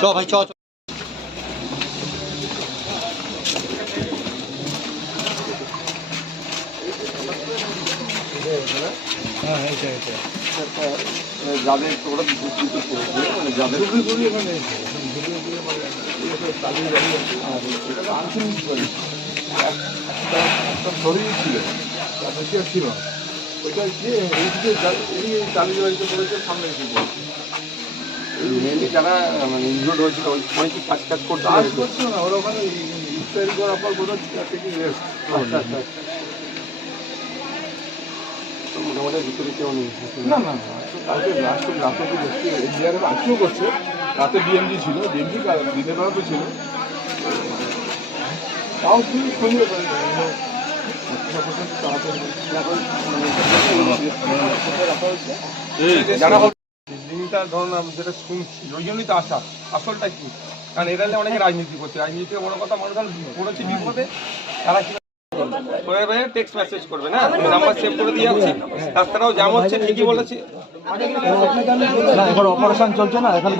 চ ভাই চ। যাদের ওরা দুটো করেছে যাদের শরীর ছিল তার বেশি আর ছিল। ওইটা গিয়ে এইদিকে এই বাড়িতে পড়েছে সামনে এসে পড়েছে মেনলি যারা মানে ইনজোর্ড হয়েছিল ওই সময় কি কাজ কাজ করতে কাজ করছিল না ওরা ওখানে ইফতারি করার পর বোধ থেকে রেস্ট আচ্ছা আচ্ছা তো মোটামুটি ভিতরে কেউ নেই। না না কালকে লাস্ট রাতে দেখছি আজকেও করছে রাতে ডিএমজি ছিল ডিএমজি দিনের বেলা তো ছিল। তাও তুমি শুনবে দিনটা ধরুন আমি যেটা শুনছি, ওই জন্যই তো আসা আসলটা কি? কারণ এরা অনেকে রাজনীতি করছে। রাজনীতি বড় কথা মানুষ পড়েছে বিপদে, তারা কি টেক্সট মেসেজ করবে, না? নাম্বার সেভ করে দিয়ে রাস্তাটাও জাম হচ্ছে, ঠিকই বলেছি। অপারেশন চলছে না, এখন